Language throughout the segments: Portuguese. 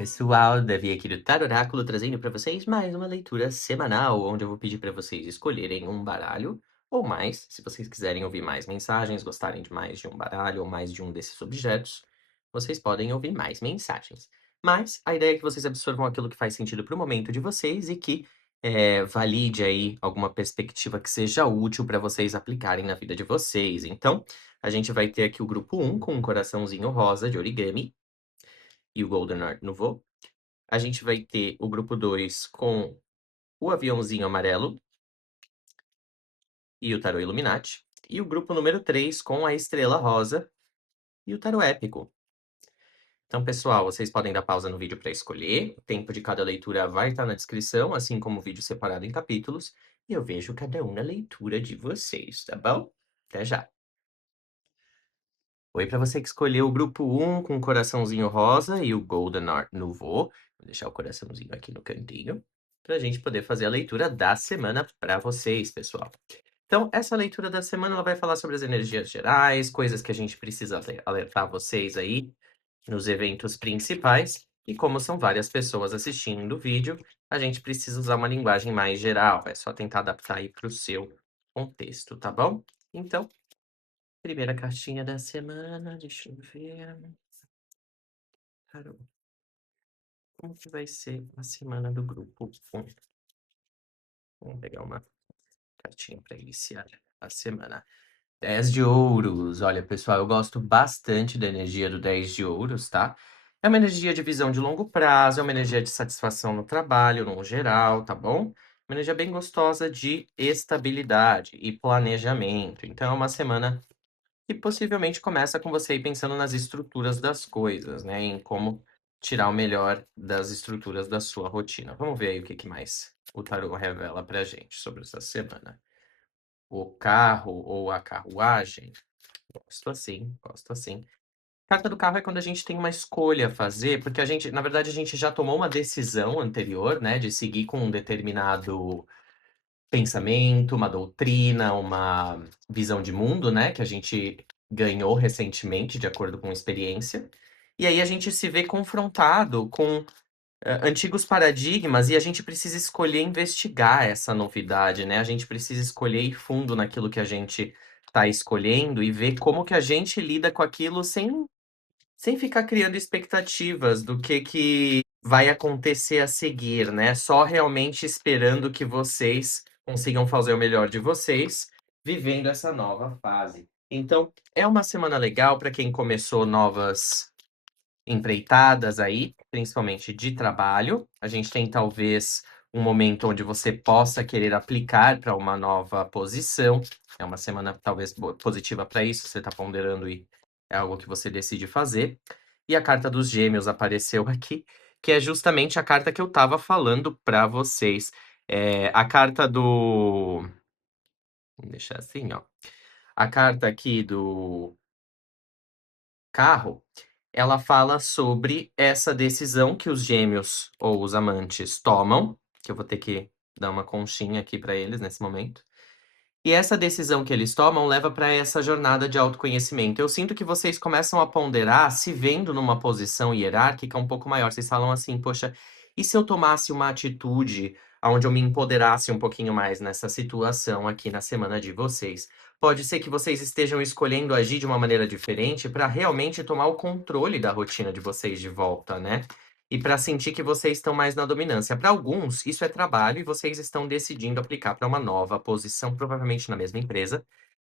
pessoal, Davi aqui do Taroráculo, trazendo para vocês mais uma leitura semanal, onde eu vou pedir para vocês escolherem um baralho ou mais, se vocês quiserem ouvir mais mensagens, gostarem de mais de um baralho ou mais de um desses objetos, vocês podem ouvir mais mensagens. Mas a ideia é que vocês absorvam aquilo que faz sentido para o momento de vocês e que valide aí alguma perspectiva que seja útil para vocês aplicarem na vida de vocês. Então, a gente vai ter aqui o grupo um com um coraçãozinho rosa de origami e o Golden Art Nouveau. A gente vai ter o grupo 2 com o aviãozinho amarelo e o tarô Illuminati. E o grupo número 3 com a estrela rosa e o tarô épico. Então, pessoal, vocês podem dar pausa no vídeo para escolher. O tempo de cada leitura vai estar na descrição, assim como o vídeo separado em capítulos. E eu vejo cada um na leitura de vocês, tá bom? Até já! Oi, para você que escolheu o grupo um com o coraçãozinho rosa e o Golden Art Nouveau. Vou deixar o coraçãozinho aqui no cantinho, para a gente poder fazer a leitura da semana para vocês, pessoal. Então, essa leitura da semana ela vai falar sobre as energias gerais, coisas que a gente precisa alertar vocês aí nos eventos principais. E como são várias pessoas assistindo o vídeo, a gente precisa usar uma linguagem mais geral. É só tentar adaptar aí para o seu contexto, tá bom? Então, primeira cartinha da semana, deixa eu ver. Tarô. Como que vai ser a semana do grupo 1? Vamos pegar uma cartinha para iniciar a semana. 10 de ouros. Olha, pessoal, eu gosto bastante da energia do 10 de ouros, tá? É uma energia de visão de longo prazo, é uma energia de satisfação no trabalho, no geral, tá bom? Uma energia bem gostosa de estabilidade e planejamento. Então, é uma semana que possivelmente começa com você aí pensando nas estruturas das coisas, né? Em como tirar o melhor das estruturas da sua rotina. Vamos ver aí o que que mais o tarô revela pra gente sobre essa semana. O carro ou a carruagem. Gosto assim, gosto assim. Carta do carro é quando a gente tem uma escolha a fazer, porque a gente, na verdade, a gente já tomou uma decisão anterior, né, de seguir com um determinado pensamento, uma doutrina, uma visão de mundo, né, que a gente ganhou recentemente, de acordo com experiência. E aí a gente se vê confrontado com antigos paradigmas e a gente precisa escolher investigar essa novidade, né? A gente precisa escolher ir fundo naquilo que a gente está escolhendo e ver como que a gente lida com aquilo sem ficar criando expectativas do que vai acontecer a seguir, né? Só realmente esperando que vocês consigam fazer o melhor de vocês, vivendo essa nova fase. Então, é uma semana legal para quem começou novas empreitadas aí, principalmente de trabalho. A gente tem talvez um momento onde você possa querer aplicar para uma nova posição. É uma semana talvez positiva para isso, você está ponderando e é algo que você decide fazer. E a carta dos Gêmeos apareceu aqui, que é justamente a carta que eu estava falando para vocês. É a carta do. Vamos deixar assim, ó. A carta aqui do carro, ela fala sobre essa decisão que os gêmeos ou os amantes tomam, que eu vou ter que dar uma conchinha aqui para eles nesse momento. E essa decisão que eles tomam leva para essa jornada de autoconhecimento. Eu sinto que vocês começam a ponderar, se vendo numa posição hierárquica um pouco maior. Vocês falam assim, poxa, e se eu tomasse uma atitude onde eu me empoderasse um pouquinho mais nessa situação aqui na semana de vocês? Pode ser que vocês estejam escolhendo agir de uma maneira diferente para realmente tomar o controle da rotina de vocês de volta, né? E para sentir que vocês estão mais na dominância. Para alguns, isso é trabalho e vocês estão decidindo aplicar para uma nova posição, provavelmente na mesma empresa,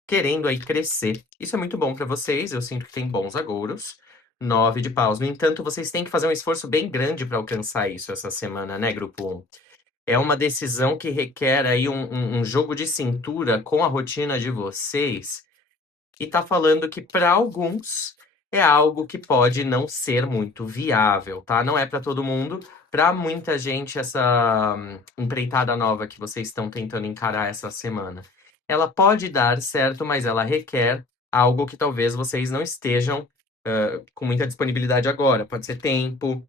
querendo aí crescer. Isso é muito bom para vocês, eu sinto que tem bons agouros. 9 de paus. No entanto, vocês têm que fazer um esforço bem grande para alcançar isso essa semana, né, grupo um? É uma decisão que requer aí um jogo de cintura com a rotina de vocês e tá falando que para alguns é algo que pode não ser muito viável, tá? Não é para todo mundo. Para muita gente, essa empreitada nova que vocês estão tentando encarar essa semana, ela pode dar certo, mas ela requer algo que talvez vocês não estejam com muita disponibilidade agora. Pode ser tempo,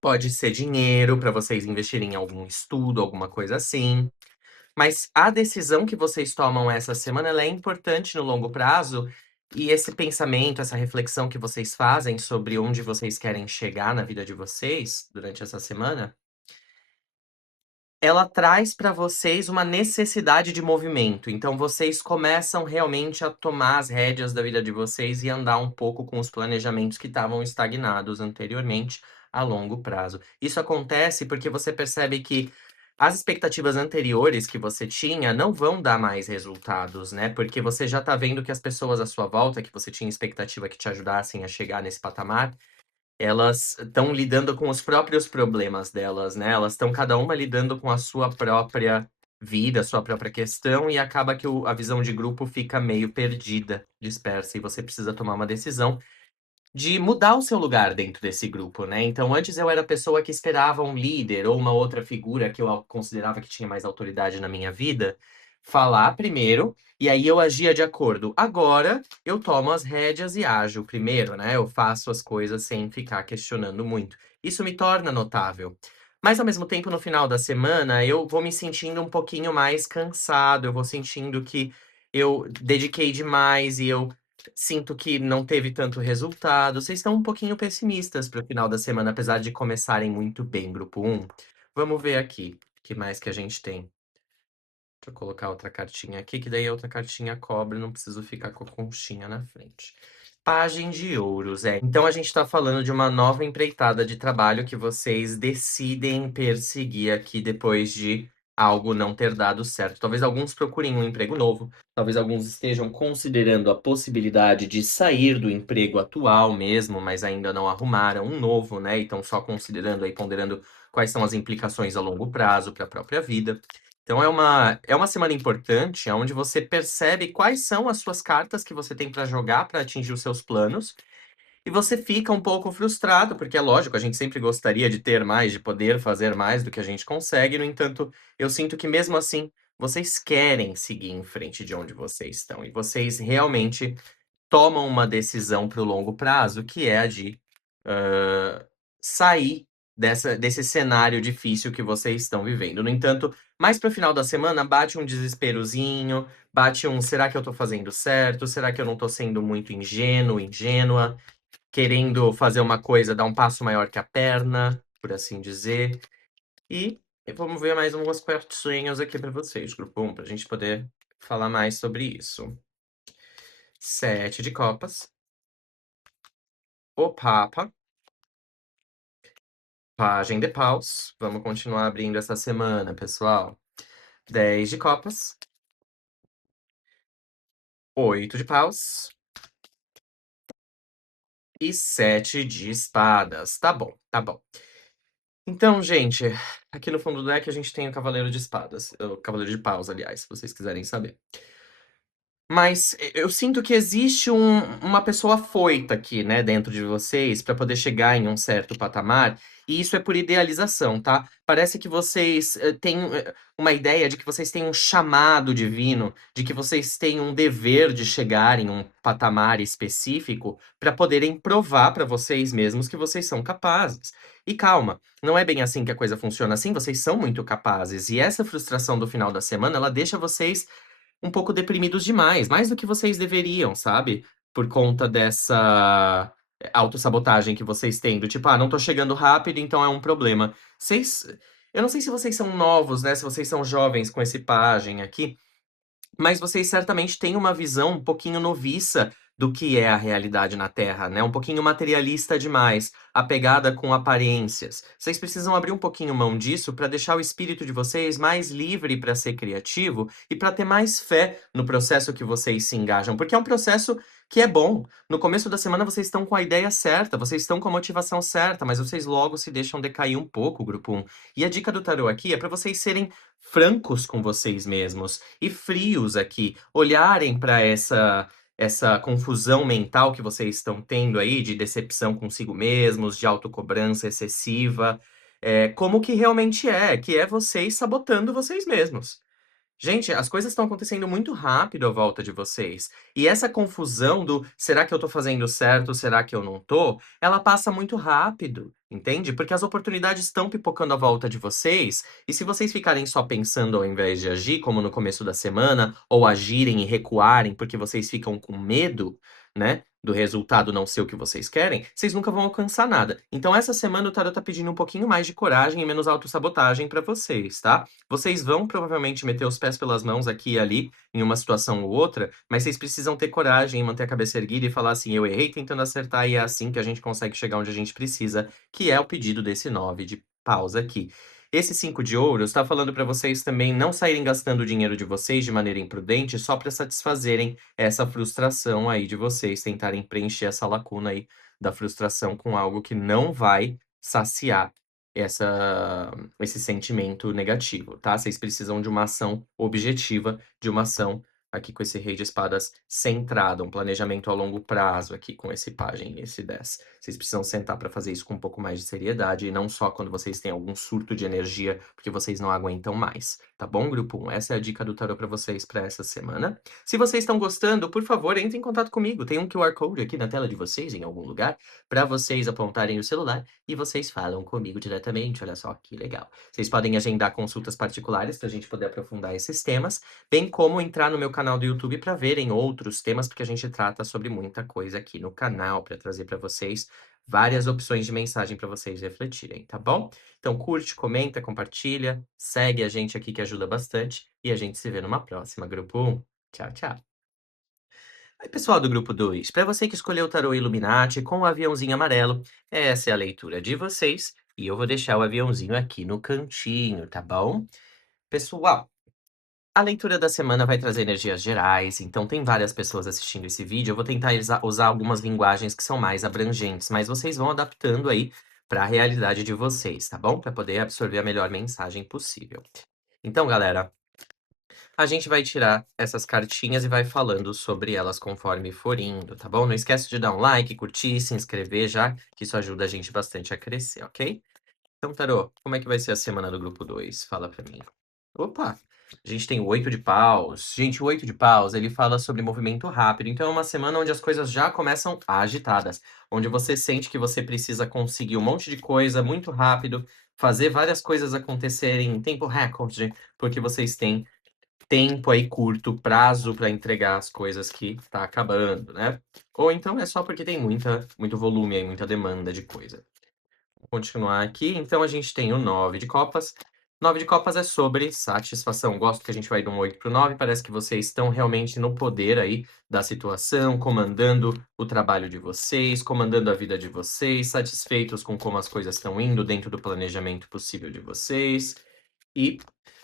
pode ser dinheiro para vocês investirem em algum estudo, alguma coisa assim. Mas a decisão que vocês tomam essa semana, ela é importante no longo prazo, E esse pensamento, essa reflexão que vocês fazem sobre onde vocês querem chegar na vida de vocês durante essa semana, ela traz para vocês uma necessidade de movimento, então vocês começam realmente a tomar as rédeas da vida de vocês e andar um pouco com os planejamentos que estavam estagnados anteriormente a longo prazo. Isso acontece porque você percebe que as expectativas anteriores que você tinha não vão dar mais resultados, né? Porque você já tá vendo que as pessoas à sua volta, que você tinha expectativa que te ajudassem a chegar nesse patamar, elas estão lidando com os próprios problemas delas, né, elas estão cada uma lidando com a sua própria vida, a sua própria questão, e acaba que a visão de grupo fica meio perdida, dispersa, e você precisa tomar uma decisão de mudar o seu lugar dentro desse grupo, né. Então antes eu era a pessoa que esperava um líder ou uma outra figura que eu considerava que tinha mais autoridade na minha vida, falar primeiro, e aí eu agia de acordo. Agora eu tomo as rédeas e ajo primeiro, né, eu faço as coisas sem ficar questionando muito. Isso me torna notável. Mas ao mesmo tempo, no final da semana, eu vou me sentindo um pouquinho mais cansado, eu vou sentindo que eu dediquei demais e eu sinto que não teve tanto resultado. Vocês estão um pouquinho pessimistas para o final da semana, apesar de começarem muito bem, grupo um. Vamos ver aqui, o que mais que a gente tem. Deixa eu colocar outra cartinha aqui, que daí a outra cartinha cobre, não preciso ficar com a conchinha na frente. Pajem de ouros, é. Então a gente tá falando de uma nova empreitada de trabalho que vocês decidem perseguir aqui depois de algo não ter dado certo. Talvez alguns procurem um emprego novo, talvez alguns estejam considerando a possibilidade de sair do emprego atual mesmo, mas ainda não arrumaram um novo, né? E estão só considerando aí, ponderando quais são as implicações a longo prazo para a própria vida. Então é uma semana importante, onde você percebe quais são as suas cartas que você tem para jogar para atingir os seus planos, e você fica um pouco frustrado, porque é lógico, a gente sempre gostaria de ter mais, de poder fazer mais do que a gente consegue, no entanto, eu sinto que mesmo assim, vocês querem seguir em frente de onde vocês estão, e vocês realmente tomam uma decisão para o longo prazo, que é a de hã, sair desse cenário difícil que vocês estão vivendo. No entanto, mais para o final da semana, bate um desesperozinho, bate um: "Será que eu tô fazendo certo? Será que eu não tô sendo muito ingênuo, ingênua?", querendo fazer uma coisa, dar um passo maior que a perna, por assim dizer. E vamos ver mais umas cartinhas aqui para vocês, grupo 1, pra gente poder falar mais sobre isso. 7 de copas, o papa, Pagem de paus. Vamos continuar abrindo essa semana, pessoal. 10 de copas, 8 de paus e 7 de espadas. Tá bom, tá bom. Então, gente, aqui no fundo do deck a gente tem o cavaleiro de espadas, o cavaleiro de paus, aliás, se vocês quiserem saber. Mas eu sinto que existe uma pessoa afoita aqui, né, dentro de vocês, para poder chegar em um certo patamar, e isso é por idealização, tá? Parece que vocês têm uma ideia de que vocês têm um chamado divino, de que vocês têm um dever de chegar em um patamar específico para poderem provar para vocês mesmos que vocês são capazes. E calma, não é bem assim que a coisa funciona assim, vocês são muito capazes, e essa frustração do final da semana, ela deixa vocês um pouco deprimidos demais, mais do que vocês deveriam, sabe? Por conta dessa autossabotagem que vocês têm, do tipo: "Ah, não tô chegando rápido, então é um problema". Vocês eu não sei se vocês são novos, né, se vocês são jovens com esse pajem aqui, mas vocês certamente têm uma visão um pouquinho noviça do que é a realidade na Terra, né, um pouquinho materialista demais, apegada com aparências. Vocês precisam abrir um pouquinho mão disso para deixar o espírito de vocês mais livre para ser criativo e para ter mais fé no processo que vocês se engajam, porque é um processo que é bom. No começo da semana vocês estão com a ideia certa, vocês estão com a motivação certa, mas vocês logo se deixam decair um pouco, grupo 1. E a dica do tarô aqui é para vocês serem francos com vocês mesmos e frios aqui, olharem para essa confusão mental que vocês estão tendo aí, de decepção consigo mesmos, de autocobrança excessiva, como que realmente é, que é vocês sabotando vocês mesmos. Gente, as coisas estão acontecendo muito rápido à volta de vocês. E essa confusão do será que eu tô fazendo certo, será que eu não tô? Ela passa muito rápido, entende? Porque as oportunidades estão pipocando à volta de vocês, e se vocês ficarem só pensando ao invés de agir, como no começo da semana, ou agirem e recuarem porque vocês ficam com medo, né, do resultado não ser o que vocês querem, vocês nunca vão alcançar nada. Então essa semana o tarot tá pedindo um pouquinho mais de coragem e menos autossabotagem pra vocês, tá? Vocês vão provavelmente meter os pés pelas mãos aqui e ali, em uma situação ou outra, mas vocês precisam ter coragem, manter a cabeça erguida e falar assim: eu errei tentando acertar e é assim que a gente consegue chegar onde a gente precisa, que é o pedido desse 9 de paus aqui. Esse 5 de ouros está falando para vocês também não saírem gastando o dinheiro de vocês de maneira imprudente só para satisfazerem essa frustração aí de vocês, tentarem preencher essa lacuna aí da frustração com algo que não vai saciar esse sentimento negativo, tá? Vocês precisam de uma ação objetiva, de uma ação aqui com esse rei de espadas centrada, um planejamento a longo prazo aqui com esse pajem e esse 10. Vocês precisam sentar para fazer isso com um pouco mais de seriedade e não só quando vocês têm algum surto de energia, porque vocês não aguentam mais, tá bom, grupo 1? Essa é a dica do tarot para vocês para essa semana. Se vocês estão gostando, por favor, entre em contato comigo. Tem um QR Code aqui na tela de vocês, em algum lugar, para vocês apontarem o celular e vocês falam comigo diretamente. Olha só que legal. Vocês podem agendar consultas particulares para a gente poder aprofundar esses temas, bem como entrar no meu canal do YouTube para verem outros temas, porque a gente trata sobre muita coisa aqui no canal para trazer para vocês várias opções de mensagem para vocês refletirem, tá bom? Então curte, comenta, compartilha, segue a gente aqui que ajuda bastante e a gente se vê numa próxima, grupo 1. Tchau, tchau. Oi, pessoal do grupo 2. Para você que escolheu o tarô Illuminati com o aviãozinho amarelo, essa é a leitura de vocês e eu vou deixar o aviãozinho aqui no cantinho, tá bom? Pessoal, a leitura da semana vai trazer energias gerais, então tem várias pessoas assistindo esse vídeo. Eu vou tentar usar algumas linguagens que são mais abrangentes, mas vocês vão adaptando aí para a realidade de vocês, tá bom? Para poder absorver a melhor mensagem possível. Então, galera, a gente vai tirar essas cartinhas e vai falando sobre elas conforme for indo, tá bom? Não esquece de dar um like, curtir, se inscrever já, que isso ajuda a gente bastante a crescer, ok? Então, Tarô, como é que vai ser a semana do grupo 2? Fala pra mim. Opa! A gente tem o 8 de paus. Gente, o 8 de paus, ele fala sobre movimento rápido. Então, é uma semana onde as coisas já começam agitadas. Onde você sente que você precisa conseguir um monte de coisa muito rápido, fazer várias coisas acontecerem em tempo recorde, porque vocês têm tempo aí curto, prazo para entregar as coisas que tá acabando, né? Ou então é só porque tem muito volume aí, muita demanda de coisa. Vou continuar aqui. Então a gente tem o 9 de copas. 9 de copas é sobre satisfação. Gosto que a gente vai de um 8 para o 9. Parece que vocês estão realmente no poder aí da situação, comandando o trabalho de vocês, comandando a vida de vocês, satisfeitos com como as coisas estão indo dentro do planejamento possível de vocês. E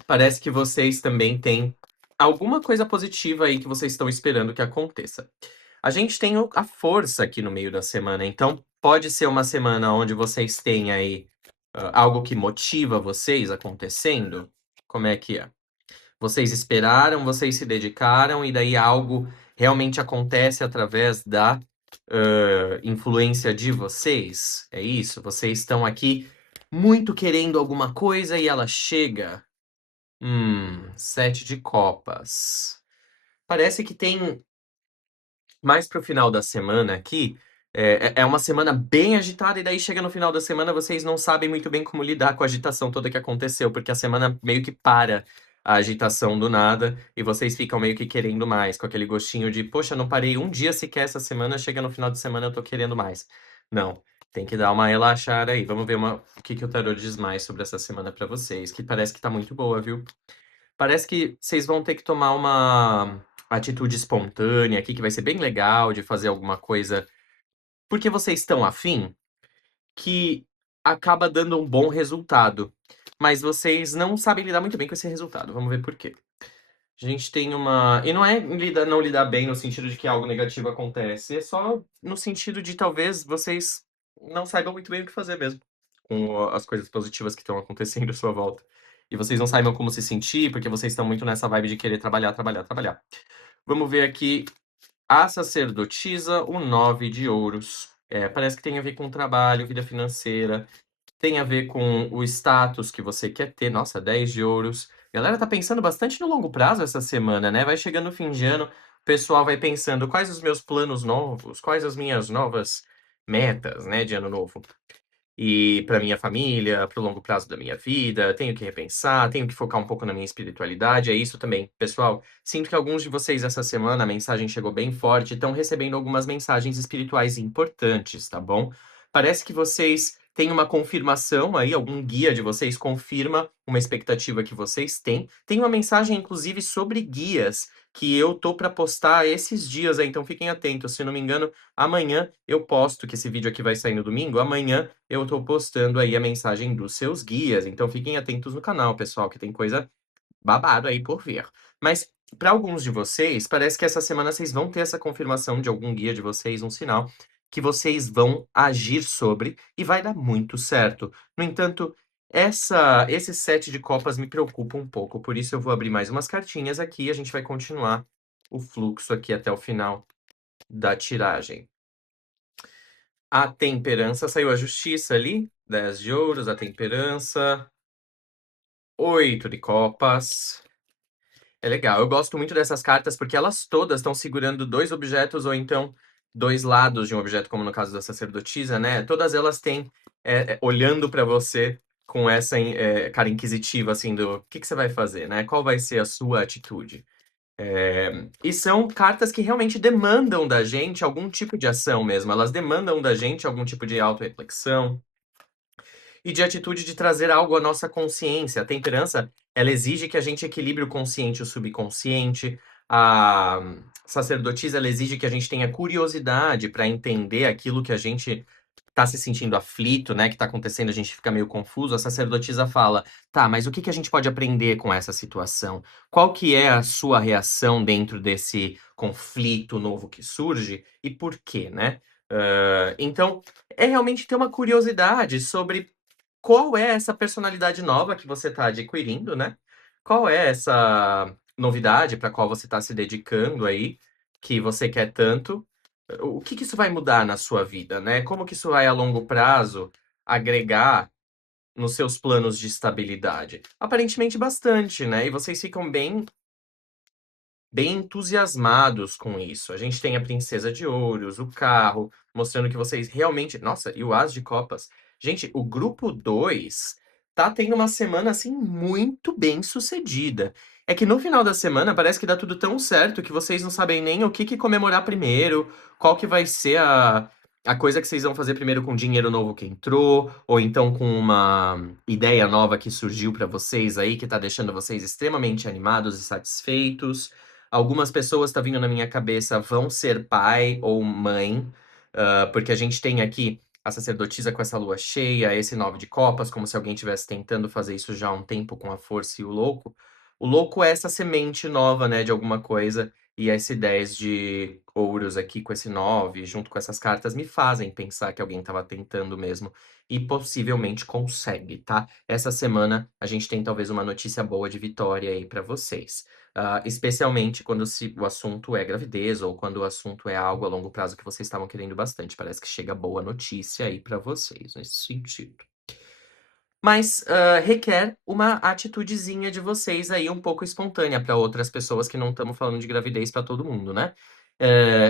parece que vocês também têm alguma coisa positiva aí que vocês estão esperando que aconteça. A gente tem a força aqui no meio da semana, então pode ser uma semana onde vocês têm aí algo que motiva vocês acontecendo. Como é que é? Vocês esperaram, vocês se dedicaram e daí algo realmente acontece através da influência de vocês. É isso? Vocês estão aqui muito querendo alguma coisa e ela chega. 7 de copas. Parece que tem mais pro final da semana aqui, é uma semana bem agitada, e daí chega no final da semana, vocês não sabem muito bem como lidar com a agitação toda que aconteceu, porque a semana meio que para a agitação do nada, e vocês ficam meio que querendo mais, com aquele gostinho de, poxa, não parei um dia sequer essa semana, chega no final de semana eu tô querendo mais. Não, tem que dar uma relaxada aí. Vamos ver o que o tarô diz mais sobre essa semana pra vocês, que parece que tá muito boa, viu? Parece que vocês vão ter que tomar uma atitude espontânea aqui, que vai ser bem legal de fazer alguma coisa porque vocês estão afim, que acaba dando um bom resultado. Mas vocês não sabem lidar muito bem com esse resultado. Vamos ver por quê. A gente tem uma. E não é não lidar bem no sentido de que algo negativo acontece, é só no sentido de talvez vocês não saibam muito bem o que fazer mesmo com as coisas positivas que estão acontecendo à sua volta. E vocês não saibam como se sentir, porque vocês estão muito nessa vibe de querer trabalhar, trabalhar, trabalhar. Vamos ver aqui a sacerdotisa, o 9 de ouros. Parece que tem a ver com trabalho, vida financeira, tem a ver com o status que você quer ter. Nossa, 10 de ouros. A galera tá pensando bastante no longo prazo essa semana, né? Vai chegando o fim de ano, o pessoal vai pensando quais os meus planos novos, quais as minhas novas metas, né, de ano novo. e para minha família, para o longo prazo da minha vida, tenho que repensar, tenho que focar um pouco na minha espiritualidade, é isso também. Pessoal, sinto que alguns de vocês essa semana a mensagem chegou bem forte, estão recebendo algumas mensagens espirituais importantes, tá bom? Parece que vocês têm uma confirmação aí, algum guia de vocês confirma uma expectativa que vocês têm. Tem uma mensagem, inclusive, sobre guias que eu tô para postar esses dias aí, então fiquem atentos. Se não me engano, amanhã eu posto, que esse vídeo aqui vai sair no domingo, amanhã eu tô postando aí a mensagem dos seus guias, então fiquem atentos no canal, pessoal, que tem coisa babado aí por vir. Mas para alguns de vocês, parece que essa semana vocês vão ter essa confirmação de algum guia de vocês, um sinal que vocês vão agir sobre e vai dar muito certo. No entanto, esse set de copas me preocupa um pouco, por isso eu vou abrir mais umas cartinhas aqui e a gente vai continuar o fluxo aqui até o final da tiragem. A temperança, saiu a justiça ali, 10 de ouros, a temperança, 8 de copas. É legal, eu gosto muito dessas cartas porque elas todas estão segurando 2 objetos ou então 2 lados de um objeto, como no caso da sacerdotisa, né, todas elas têm, olhando pra você com essa cara inquisitiva, assim, do: "O que que você vai fazer, né, qual vai ser a sua atitude?". E são cartas que realmente demandam da gente algum tipo de ação mesmo, elas demandam da gente algum tipo de autorreflexão, e de atitude de trazer algo à nossa consciência. A temperança, ela exige que a gente equilibre o consciente e o subconsciente. A sacerdotisa, ela exige que a gente tenha curiosidade para entender aquilo que a gente tá se sentindo aflito, né, que tá acontecendo, a gente fica meio confuso. A sacerdotisa fala: "Tá, mas o que que a gente pode aprender com essa situação? Qual que é a sua reação dentro desse conflito novo que surge e por quê, né?". Então, é realmente ter uma curiosidade sobre qual é essa personalidade nova que você está adquirindo, né? Qual é essa novidade para qual você está se dedicando aí, que você quer tanto? O que que isso vai mudar na sua vida, né? Como que isso vai, a longo prazo, agregar nos seus planos de estabilidade? Aparentemente bastante, né? E vocês ficam bem entusiasmados com isso. A gente tem a Princesa de Ouros, o carro, mostrando que vocês realmente. Nossa, e o As de Copas. Gente, o grupo 2 tá tendo uma semana assim muito bem sucedida. É que no final da semana parece que dá tudo tão certo que vocês não sabem nem o que que comemorar primeiro, qual que vai ser a coisa que vocês vão fazer primeiro com o dinheiro novo que entrou, ou então com uma ideia nova que surgiu pra vocês aí, que tá deixando vocês extremamente animados e satisfeitos. Algumas pessoas, tá vindo na minha cabeça, vão ser pai ou mãe, porque a gente tem aqui a sacerdotisa com essa lua cheia, esse 9 de copas, como se alguém estivesse tentando fazer isso já há um tempo com a força e o louco. O louco é essa semente nova, né, de alguma coisa, e esse 10 de ouros aqui com esse 9, junto com essas cartas, me fazem pensar que alguém estava tentando mesmo e possivelmente consegue, tá? Essa semana a gente tem talvez uma notícia boa de vitória aí pra vocês. Especialmente quando o assunto é gravidez ou quando o assunto é algo a longo prazo que vocês estavam querendo bastante. Parece que chega boa notícia aí pra vocês nesse sentido. Mas, requer uma atitudezinha de vocês aí um pouco espontânea para outras pessoas, que não estamos falando de gravidez para todo mundo, né.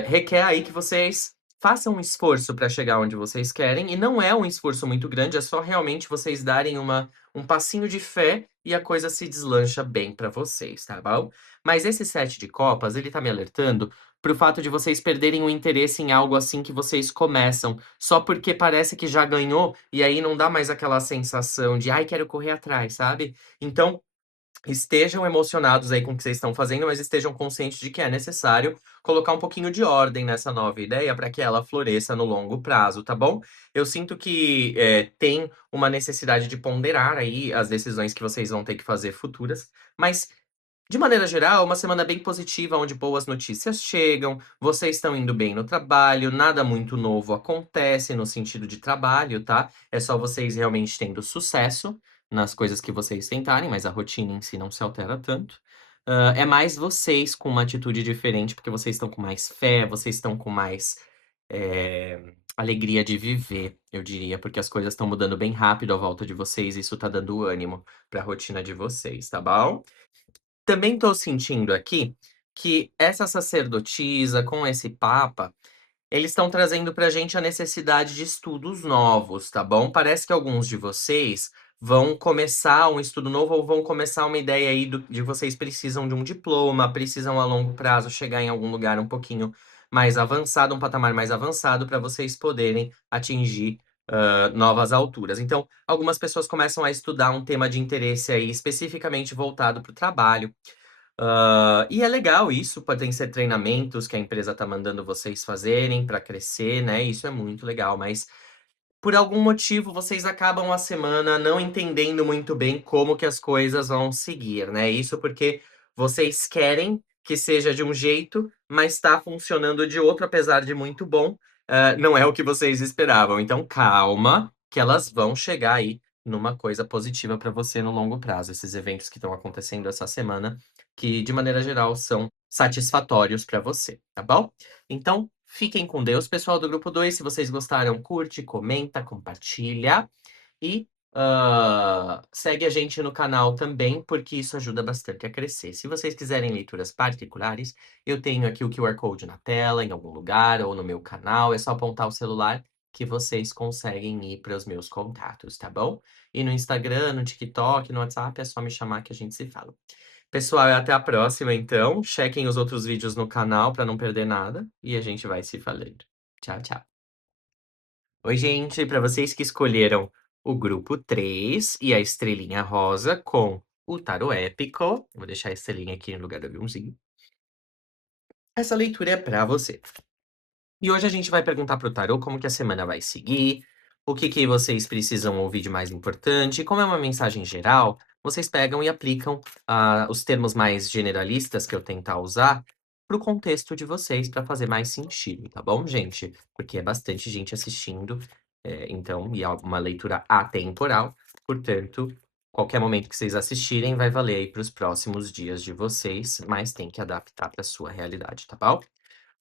Requer aí que vocês façam um esforço para chegar onde vocês querem, e não é um esforço muito grande, é só realmente vocês darem um passinho de fé e a coisa se deslancha bem para vocês, tá bom. Mas esse 7 de copas, ele tá me alertando para o fato de vocês perderem o interesse em algo assim que vocês começam, só porque parece que já ganhou, e aí não dá mais aquela sensação de: "Ai, quero correr atrás", sabe. Então, estejam emocionados aí com o que vocês estão fazendo, mas estejam conscientes de que é necessário colocar um pouquinho de ordem nessa nova ideia para que ela floresça no longo prazo, tá bom? Eu sinto que, tem uma necessidade de ponderar aí as decisões que vocês vão ter que fazer futuras, mas de maneira geral, uma semana bem positiva, onde boas notícias chegam, vocês estão indo bem no trabalho, nada muito novo acontece no sentido de trabalho, tá? É só vocês realmente tendo sucesso nas coisas que vocês tentarem, mas a rotina em si não se altera tanto. É mais vocês com uma atitude diferente, porque vocês estão com mais fé, vocês estão com mais alegria de viver, eu diria, porque as coisas estão mudando bem rápido à volta de vocês, e isso tá dando ânimo para a rotina de vocês, tá bom? Também estou sentindo aqui que essa sacerdotisa com esse papa, Eles estão trazendo pra gente a necessidade de estudos novos, tá bom? Parece que alguns de vocês vão começar um estudo novo ou vão começar uma ideia aí de vocês precisam de um diploma, precisam a longo prazo chegar em algum lugar um pouquinho mais avançado, um patamar mais avançado, para vocês poderem atingir novas alturas. Então, algumas pessoas começam a estudar um tema de interesse aí especificamente voltado para o trabalho. E é legal isso, podem ser treinamentos que a empresa tá mandando vocês fazerem para crescer, né? Isso é muito legal, mas por algum motivo vocês acabam a semana não entendendo muito bem como que as coisas vão seguir, né? Isso porque vocês querem que seja de um jeito, mas está funcionando de outro, apesar de muito bom, não é o que vocês esperavam. Então, calma, que elas vão chegar aí numa coisa positiva para você no longo prazo. Esses eventos que estão acontecendo essa semana, que de maneira geral são satisfatórios para você, tá bom? Então, fiquem com Deus, pessoal do grupo 2. Se vocês gostaram, curte, comenta, compartilha e segue a gente no canal também, porque isso ajuda bastante a crescer. Se vocês quiserem leituras particulares, eu tenho aqui o QR Code na tela, em algum lugar, ou no meu canal. É só apontar o celular que vocês conseguem ir para os meus contatos, tá bom? E no Instagram, no TikTok, no WhatsApp, é só me chamar que a gente se fala. Pessoal, até a próxima, então. Chequem os outros vídeos no canal para não perder nada. E a gente vai se falando. Tchau, tchau. Oi, gente. Para vocês que escolheram o grupo 3 e a estrelinha rosa com o tarô épico, vou deixar a estrelinha aqui no lugar do aviãozinho. Essa leitura é para você. E hoje a gente vai perguntar para o tarô como que a semana vai seguir, o que que vocês precisam ouvir de mais importante, e como é uma mensagem geral, vocês pegam e aplicam os termos mais generalistas que eu tentar usar para o contexto de vocês para fazer mais sentido, tá bom, gente? Porque é bastante gente assistindo, então, e é uma leitura atemporal, portanto, qualquer momento que vocês assistirem vai valer aí para os próximos dias de vocês, mas tem que adaptar para sua realidade, tá bom?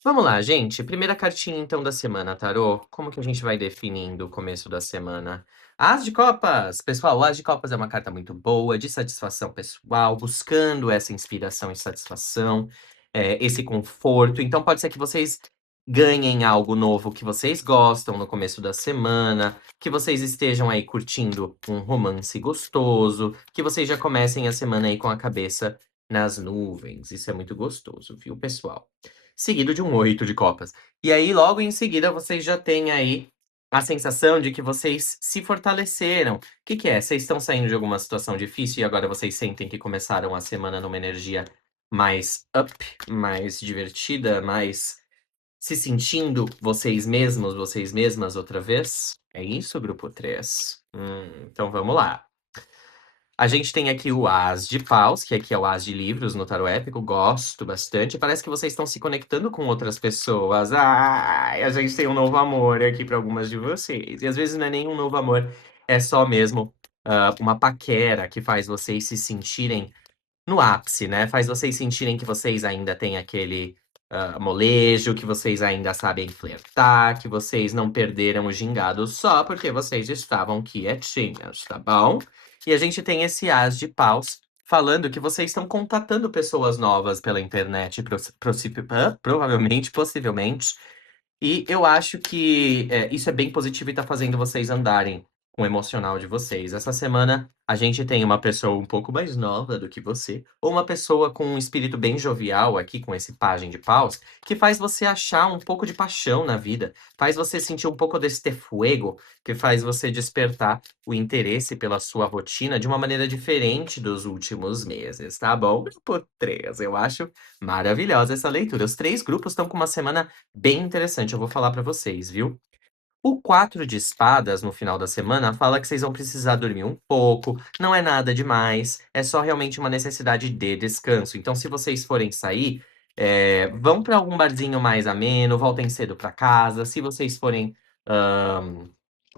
Vamos lá, gente. Primeira cartinha, então, da semana, tarô. Como que a gente vai definindo o começo da semana? As de Copas! Pessoal, o As de Copas é uma carta muito boa, de satisfação pessoal, buscando essa inspiração e satisfação, esse conforto. Então, pode ser que vocês ganhem algo novo que vocês gostam no começo da semana, que vocês estejam aí curtindo um romance gostoso, que vocês já comecem a semana aí com a cabeça nas nuvens. Isso é muito gostoso, viu, pessoal? Seguido de um 8 de copas. E aí, logo em seguida, vocês já têm aí a sensação de que vocês se fortaleceram. O que que é? Vocês estão saindo de alguma situação difícil e agora vocês sentem que começaram a semana numa energia mais up, mais divertida, mais se sentindo vocês mesmos, vocês mesmas outra vez? É isso, grupo 3? Então vamos lá. A gente tem aqui o As de Paus, que aqui é o As de Livros no tarô épico, gosto bastante. Parece que vocês estão se conectando com outras pessoas. Ai, a gente tem um novo amor aqui para algumas de vocês. E às vezes não é nem um novo amor, é só mesmo uma paquera que faz vocês se sentirem no ápice, né, faz vocês sentirem que vocês ainda têm aquele, molejo, que vocês ainda sabem flertar, que vocês não perderam o gingado só porque vocês estavam quietinhas, tá bom? E a gente tem esse As de Paus falando que vocês estão contatando pessoas novas pela internet, provavelmente, possivelmente, e eu acho que, isso é bem positivo e tá fazendo vocês andarem com o emocional de vocês. Essa semana a gente tem uma pessoa um pouco mais nova do que você, ou uma pessoa com um espírito bem jovial aqui, com esse pajem de paus, que faz você achar um pouco de paixão na vida, faz você sentir um pouco deste fuego, que faz você despertar o interesse pela sua rotina de uma maneira diferente dos últimos meses, tá bom? Grupo 3, eu acho maravilhosa essa leitura. Os 3 grupos estão com uma semana bem interessante, eu vou falar pra vocês, viu. O 4 de espadas, no final da semana, fala que vocês vão precisar dormir um pouco, não é nada demais, é só realmente uma necessidade de descanso. Então, se vocês forem sair, vão pra algum barzinho mais ameno, voltem cedo pra casa. Se vocês forem, hã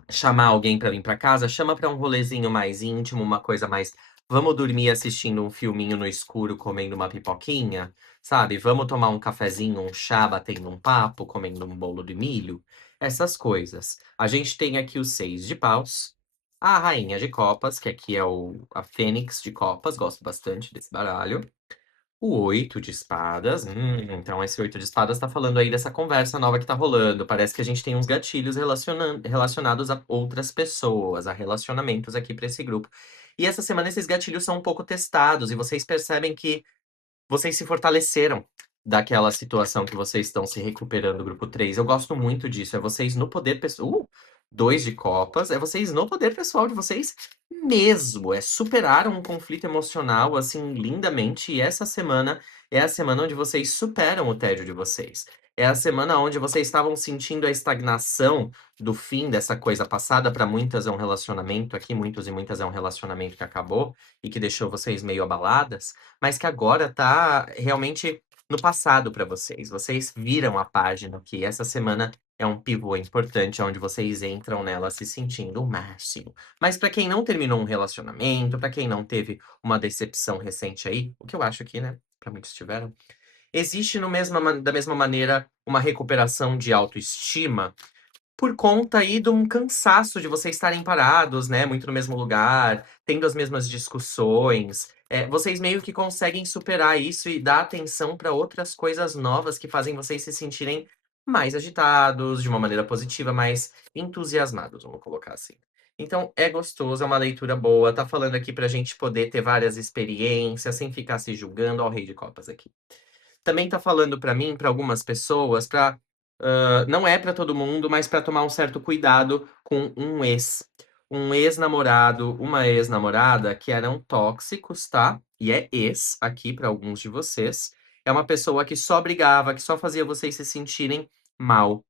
chamar alguém pra vir pra casa, chama pra um rolezinho mais íntimo, uma coisa mais vamos dormir assistindo um filminho no escuro, comendo uma pipoquinha, sabe? Vamos tomar um cafezinho, um chá, batendo um papo, comendo um bolo de milho, essas coisas. A gente tem aqui o 6 de paus, a rainha de copas, que aqui é a fênix de copas, gosto bastante desse baralho. O 8 de espadas, então esse 8 de espadas tá falando aí dessa conversa nova que tá rolando. Parece que a gente tem uns gatilhos relacionados a outras pessoas, a relacionamentos aqui pra esse grupo. E essa semana esses gatilhos são um pouco testados e vocês percebem que vocês se fortaleceram daquela situação que vocês estão se recuperando, grupo 3. Eu gosto muito disso, é vocês no poder pessoal. 2 de copas, é vocês no poder pessoal de vocês mesmo, é superaram um conflito emocional, assim, lindamente, e essa semana é a semana onde vocês superam o tédio de vocês. É a semana onde vocês estavam sentindo a estagnação do fim dessa coisa passada, para muitas é um relacionamento aqui, muitos e muitas é um relacionamento que acabou e que deixou vocês meio abaladas, mas que agora tá realmente no passado para vocês. Vocês viram a página que essa semana é um pivô importante, onde vocês entram nela se sentindo o máximo. Mas para quem não terminou um relacionamento, para quem não teve uma decepção recente aí, o que eu acho que, né, para muitos tiveram, existe no mesma da mesma maneira uma recuperação de autoestima por conta aí de um cansaço de vocês estarem parados, né, muito no mesmo lugar, tendo as mesmas discussões. Vocês meio que conseguem superar isso e dar atenção para outras coisas novas que fazem vocês se sentirem mais agitados, de uma maneira positiva, mais entusiasmados, vamos colocar assim. Então é gostoso, é uma leitura boa, tá falando aqui pra gente poder ter várias experiências, sem ficar se julgando. Ó o rei de copas aqui. Também tá falando pra mim, pra algumas pessoas, não é pra todo mundo, mas pra tomar um certo cuidado com um ex. Um ex-namorado, uma ex-namorada que eram tóxicos, tá? E é ex aqui pra alguns de vocês. É uma pessoa que só brigava, que só fazia vocês se sentirem mal,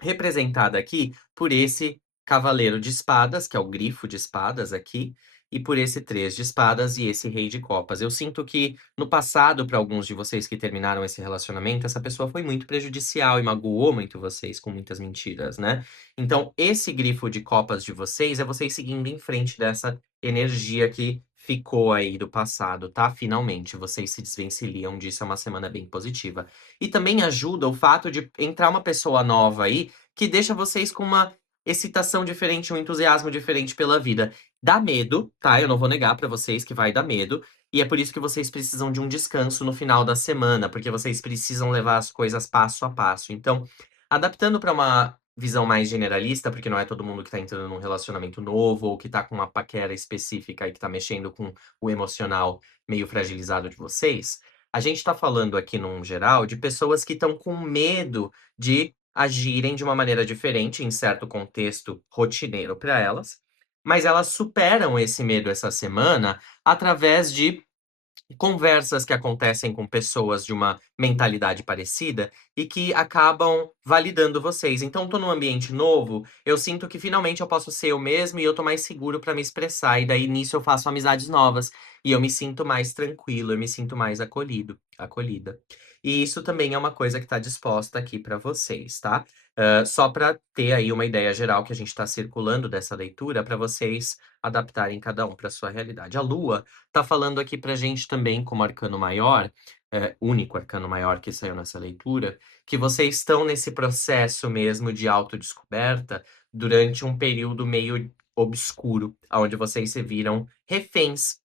representada aqui por esse cavaleiro de espadas, que é o grifo de espadas aqui, e por esse 3 de espadas e esse rei de copas. Eu sinto que no passado, para alguns de vocês que terminaram esse relacionamento, essa pessoa foi muito prejudicial e magoou muito vocês com muitas mentiras, né? Então, esse grifo de copas de vocês é vocês seguindo em frente dessa energia que ficou aí do passado, tá? Finalmente, vocês se desvencilham disso, é uma semana bem positiva. E também ajuda o fato de entrar uma pessoa nova aí, que deixa vocês com uma excitação diferente, um entusiasmo diferente pela vida. Dá medo, tá? Eu não vou negar pra vocês que vai dar medo, e é por isso que vocês precisam de um descanso no final da semana, porque vocês precisam levar as coisas passo a passo. Então, adaptando pra uma visão mais generalista, porque não é todo mundo que tá entrando num relacionamento novo ou que tá com uma paquera específica e que tá mexendo com o emocional meio fragilizado de vocês, a gente tá falando aqui num geral de pessoas que estão com medo de agirem de uma maneira diferente em certo contexto rotineiro para elas, mas elas superam esse medo essa semana através de conversas que acontecem com pessoas de uma mentalidade parecida e que acabam validando vocês. Então, tô num ambiente novo, eu sinto que finalmente eu posso ser eu mesmo e eu tô mais seguro pra me expressar. E daí nisso eu faço amizades novas e eu me sinto mais tranquilo, eu me sinto mais acolhido, acolhida. E isso também é uma coisa que tá disposta aqui pra vocês, tá? Só pra ter aí uma ideia geral que a gente tá circulando dessa leitura pra vocês adaptarem cada um pra sua realidade. A Lua tá falando aqui pra gente também, como arcano maior, único arcano maior que saiu nessa leitura, que vocês estão nesse processo mesmo de autodescoberta durante um período meio obscuro, onde vocês se viram reféns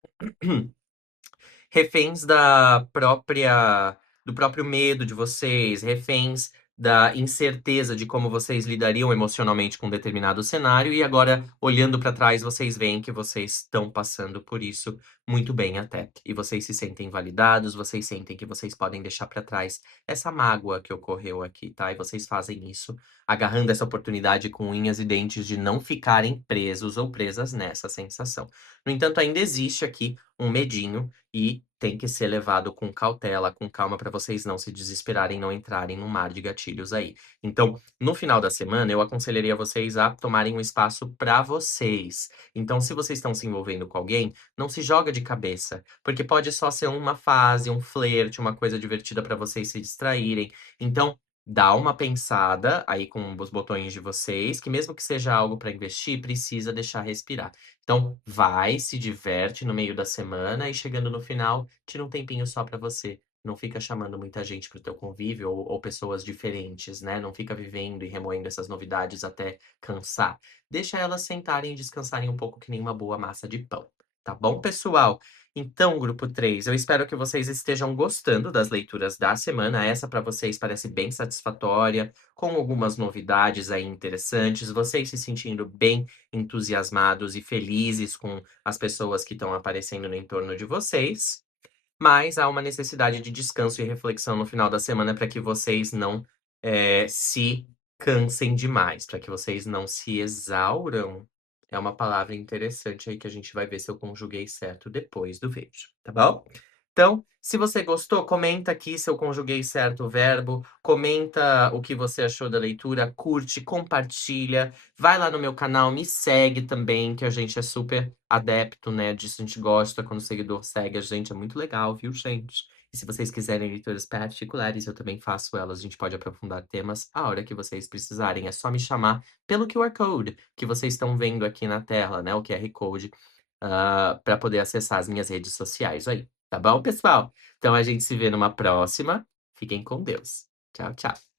reféns da própria do próprio medo de vocês, reféns da incerteza de como vocês lidariam emocionalmente com determinado cenário, e agora, olhando para trás, vocês veem que vocês estão passando por isso muito bem até. E vocês se sentem validados, vocês sentem que vocês podem deixar para trás essa mágoa que ocorreu aqui, tá? E vocês fazem isso agarrando essa oportunidade com unhas e dentes de não ficarem presos ou presas nessa sensação. No entanto, ainda existe aqui um medinho e tem que ser levado com cautela, com calma, para vocês não se desesperarem, não entrarem num mar de gatilhos aí. Então, no final da semana, eu aconselharia vocês a tomarem um espaço para vocês. Então, se vocês estão se envolvendo com alguém, não se joga de cabeça, porque pode só ser uma fase, um flerte, uma coisa divertida para vocês se distraírem. Então, dá uma pensada aí com os botões de vocês, que mesmo que seja algo para investir, precisa deixar respirar. Então, vai, se diverte no meio da semana e chegando no final, tira um tempinho só pra você. Não fica chamando muita gente para o teu convívio ou pessoas diferentes, né? Não fica vivendo e remoendo essas novidades até cansar. Deixa elas sentarem e descansarem um pouco que nem uma boa massa de pão. Tá bom, pessoal? Então, grupo 3, eu espero que vocês estejam gostando das leituras da semana. Essa para vocês parece bem satisfatória, com algumas novidades aí interessantes, vocês se sentindo bem entusiasmados e felizes com as pessoas que estão aparecendo no entorno de vocês. Mas há uma necessidade de descanso e reflexão no final da semana para que vocês não, se cansem demais, para que vocês não se exauram. É uma palavra interessante aí que a gente vai ver se eu conjuguei certo depois do vídeo, tá bom? Então, se você gostou, comenta aqui se eu conjuguei certo o verbo, comenta o que você achou da leitura, curte, compartilha, vai lá no meu canal, me segue também, que a gente é super adepto, né, disso, a gente gosta quando o seguidor segue a gente, é muito legal, viu, gente? E se vocês quiserem leituras particulares, eu também faço elas, a gente pode aprofundar temas a hora que vocês precisarem, é só me chamar pelo QR Code que vocês estão vendo aqui na tela, né, o QR Code, para poder acessar as minhas redes sociais aí. Tá bom, pessoal? Então a gente se vê numa próxima. Fiquem com Deus. Tchau, tchau.